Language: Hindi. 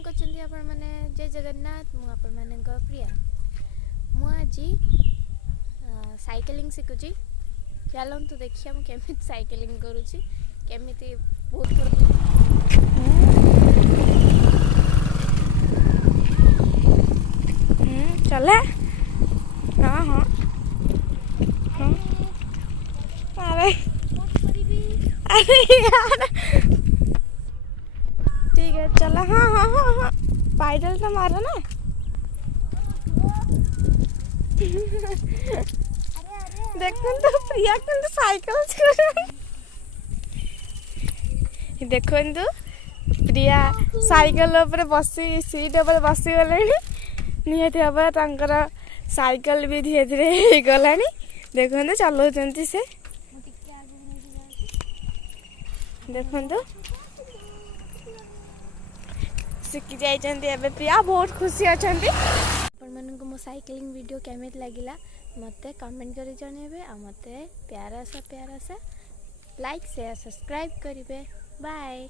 कौन करछन्ती आपण माने जय जगन्नाथ मु आपण माने प्रिया मु आज साइकिलिंग शिखुची चलतु देखिए मु केमिति साइकिलिंग करूची केमिति बहुत चले हाँ हाँ हाँ अरे अरे यार ठीक है चला हाँ हाँ हाँ हाँ पैडल तो मारो ना देखो तो प्रिया के साइकिल देखो तो प्रिया साइकिल ऊपर बसी सीट ऊपर बसी गले निहती भाव साइकिल भी धीरे धीरे गला देखो चलाउं से देखो शिखी जाइए प्रिया बहुत खुशी अच्छा आपको मो साइकिलिंग वीडियो केमिति लगिला मते कमेंट करी जणेबे आ मते प्यारा सा लाइक शेयर सब्सक्राइब करिवे बाय।